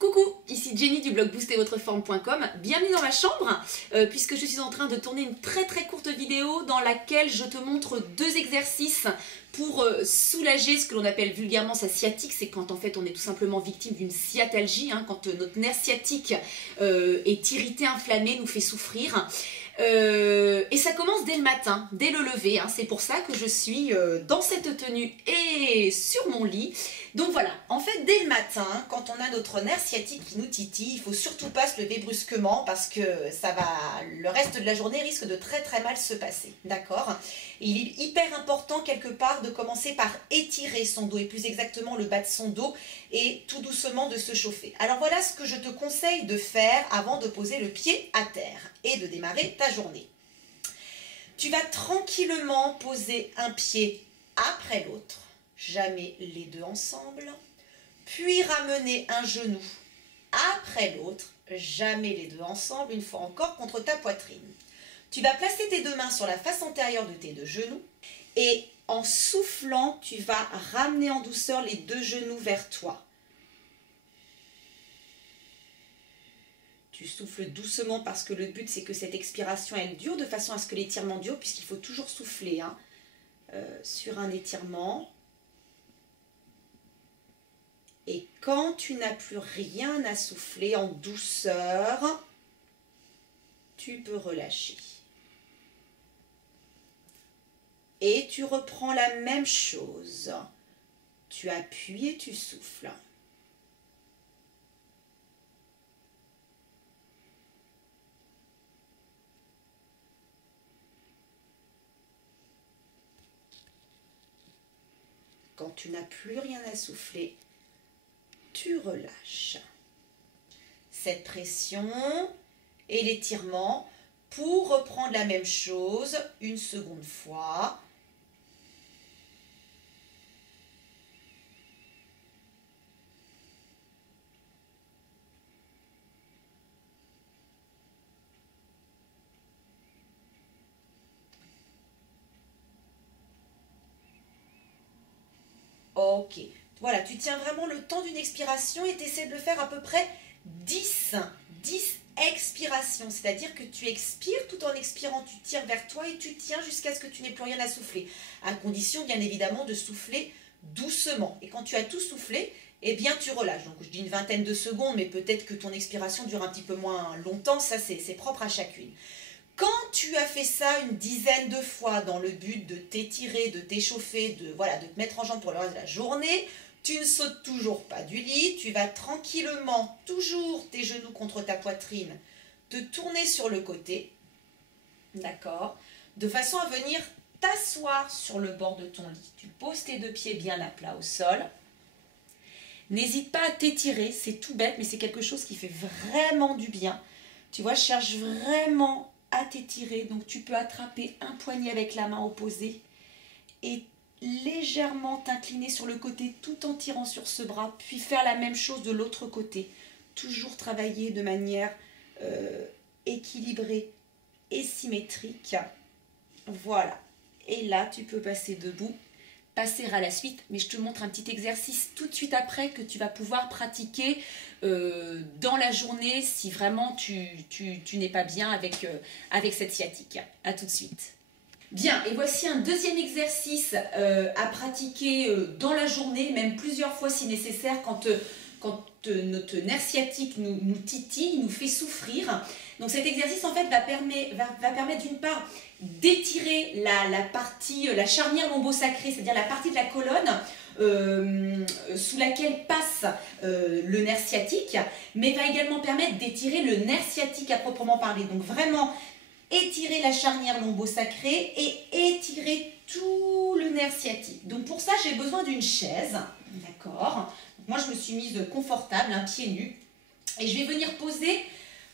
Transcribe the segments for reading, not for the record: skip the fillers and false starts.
Coucou, ici Jenny du blog boostervotreforme.com. Bienvenue dans ma chambre, puisque je suis en train de tourner une très courte vidéo dans laquelle je te montre deux exercices pour soulager ce que l'on appelle vulgairement sa sciatique. C'est quand en fait on est tout simplement victime d'une sciatalgie, quand notre nerf sciatique est irrité, inflammé, nous fait souffrir. Et ça commence dès le matin, dès le lever, c'est pour ça que je suis dans cette tenue et sur mon lit. Donc voilà, en fait dès le matin, quand on a notre nerf sciatique qui nous titille, il faut surtout pas se lever brusquement parce que le reste de la journée risque de très mal se passer, d'accord? Il est hyper important quelque part de commencer par étirer son dos et plus exactement le bas de son dos et tout doucement de se chauffer. Alors voilà ce que je te conseille de faire avant de poser le pied à terre et de démarrer ta journée. Tu vas tranquillement poser un pied après l'autre, jamais les deux ensemble, puis ramener un genou après l'autre, jamais les deux ensemble, une fois encore contre ta poitrine. Tu vas placer tes deux mains sur la face antérieure de tes deux genoux et en soufflant, tu vas ramener en douceur les deux genoux vers toi. Tu souffles doucement parce que le but c'est que cette expiration elle dure de façon à ce que l'étirement dure, puisqu'il faut toujours souffler sur un étirement. Et quand tu n'as plus rien à souffler, en douceur, tu peux relâcher. Et tu reprends la même chose. Tu appuies et tu souffles. Quand tu n'as plus rien à souffler, tu relâches. Cette pression et l'étirement pour reprendre la même chose une seconde fois. Ok, voilà, tu tiens vraiment le temps d'une expiration et tu essaies de le faire à peu près 10 expirations. C'est-à-dire que tu expires tout en expirant, tu tires vers toi et tu tiens jusqu'à ce que tu n'aies plus rien à souffler. À condition bien évidemment de souffler doucement. Et quand tu as tout soufflé, eh bien tu relâches. Donc je dis une vingtaine de secondes, mais peut-être que ton expiration dure un petit peu moins longtemps, ça c'est propre à chacune. Quand tu as fait ça une dizaine de fois dans le but de t'étirer, de t'échauffer, de te mettre en jambe pour le reste de la journée, tu ne sautes toujours pas du lit, tu vas tranquillement, toujours tes genoux contre ta poitrine, te tourner sur le côté, d'accord, de façon à venir t'asseoir sur le bord de ton lit. Tu poses tes deux pieds bien à plat au sol. N'hésite pas à t'étirer, c'est tout bête, mais c'est quelque chose qui fait vraiment du bien. Tu vois, cherche vraiment à t'étirer, donc tu peux attraper un poignet avec la main opposée et légèrement t'incliner sur le côté tout en tirant sur ce bras, puis faire la même chose de l'autre côté, toujours travailler de manière équilibrée et symétrique. Voilà, et là tu peux passer debout, passer à la suite, mais je te montre un petit exercice tout de suite après que tu vas pouvoir pratiquer dans la journée si vraiment tu n'es pas bien avec cette sciatique. À tout de suite. Bien, et voici un deuxième exercice à pratiquer dans la journée, même plusieurs fois si nécessaire, quand notre nerf sciatique nous titille, nous fait souffrir. Donc cet exercice en fait va permettre d'une part d'étirer la charnière lombo-sacrée, c'est-à-dire la partie de la colonne sous laquelle passe le nerf sciatique, mais va également permettre d'étirer le nerf sciatique à proprement parler. Donc vraiment étirer la charnière lombo-sacrée et étirer tout le nerf sciatique. Donc pour ça j'ai besoin d'une chaise, d'accord. Moi je me suis mise confortable, pieds nus, et je vais venir poser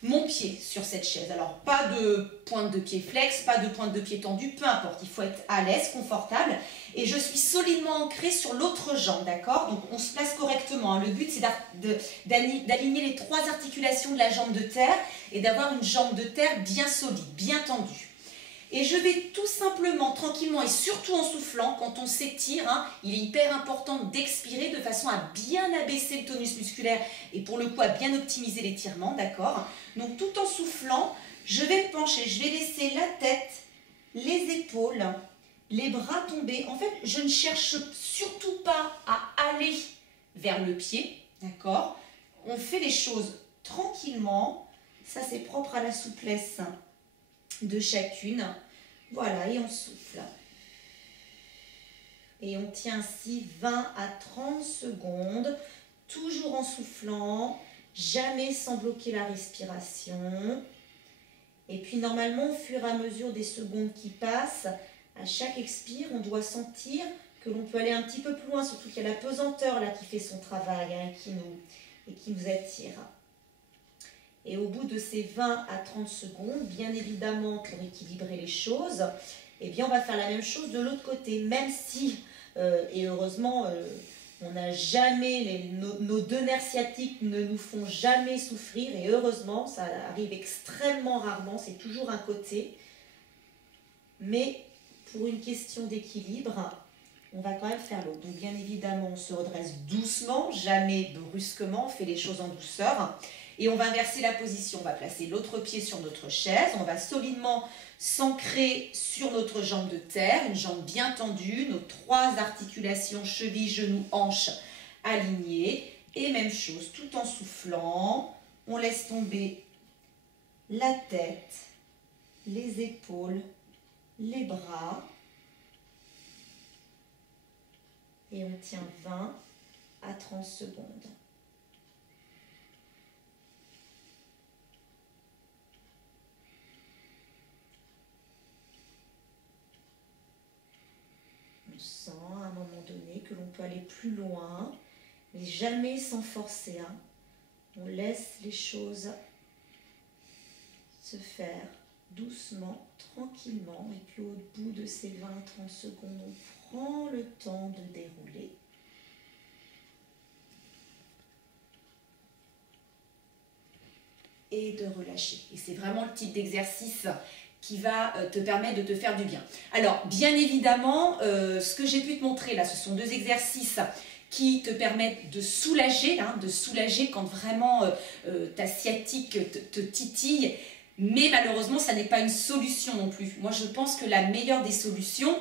mon pied sur cette chaise. Alors pas de pointe de pied flex, pas de pointe de pied tendue, peu importe, il faut être à l'aise, confortable, et je suis solidement ancrée sur l'autre jambe, d'accord? Donc on se place correctement, le but c'est d'aligner les trois articulations de la jambe de terre et d'avoir une jambe de terre bien solide, bien tendue. Et je vais tout simplement, tranquillement et surtout en soufflant, quand on s'étire, hein, il est hyper important d'expirer de façon à bien abaisser le tonus musculaire et pour le coup à bien optimiser l'étirement, d'accord? Donc tout en soufflant, je vais me pencher, je vais laisser la tête, les épaules, les bras tomber. En fait, je ne cherche surtout pas à aller vers le pied, d'accord? On fait les choses tranquillement, ça c'est propre à la souplesse de chacune. Voilà, et on souffle. Et on tient ainsi 20 à 30 secondes, toujours en soufflant, jamais sans bloquer la respiration. Et puis normalement, au fur et à mesure des secondes qui passent, à chaque expire, on doit sentir que l'on peut aller un petit peu plus loin, surtout qu'il y a la pesanteur là qui fait son travail, hein, et qui nous attire. Et au bout de ces 20 à 30 secondes, bien évidemment, pour équilibrer les choses, eh bien, on va faire la même chose de l'autre côté, même si, et heureusement, on n'a jamais, nos deux nerfs sciatiques ne nous font jamais souffrir, et heureusement, ça arrive extrêmement rarement, c'est toujours un côté. Mais pour une question d'équilibre, on va quand même faire l'autre. Donc bien évidemment, on se redresse doucement, jamais brusquement, on fait les choses en douceur. Et on va inverser la position, on va placer l'autre pied sur notre chaise, on va solidement s'ancrer sur notre jambe de terre, une jambe bien tendue, nos 3 articulations, chevilles, genoux, hanches alignées. Et même chose, tout en soufflant, on laisse tomber la tête, les épaules, les bras. Et on tient 20 à 30 secondes. On sent à un moment donné que l'on peut aller plus loin, mais jamais sans forcer. Hein. On laisse les choses se faire doucement, tranquillement. Et puis au bout de ces 20 à 30 secondes, on prend le temps de dérouler. Et de relâcher. Et c'est vraiment le type d'exercice qui va te permettre de te faire du bien. Alors, bien évidemment, ce que j'ai pu te montrer là, ce sont 2 exercices qui te permettent de soulager quand vraiment ta sciatique te titille. Mais malheureusement, ça n'est pas une solution non plus. Moi, je pense que la meilleure des solutions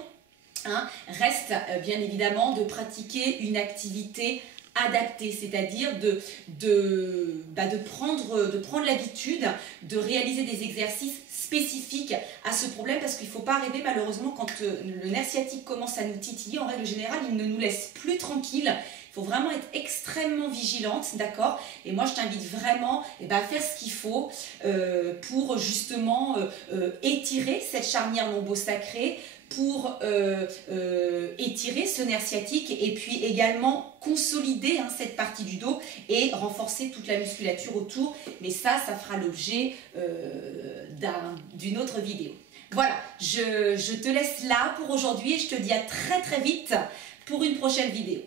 reste bien évidemment de pratiquer une activité adaptée, c'est-à-dire de prendre l'habitude de réaliser des exercices spécifiques à ce problème, parce qu'il ne faut pas rêver malheureusement quand le nerf sciatique commence à nous titiller, en règle générale, il ne nous laisse plus tranquille. Il faut vraiment être extrêmement vigilante, d'accord? Et moi, je t'invite vraiment à faire ce qu'il faut pour justement étirer cette charnière lombo-sacrée, pour étirer ce nerf sciatique et puis également consolider cette partie du dos et renforcer toute la musculature autour. Mais ça fera l'objet d'une autre vidéo. Voilà, je te laisse là pour aujourd'hui et je te dis à très très vite pour une prochaine vidéo.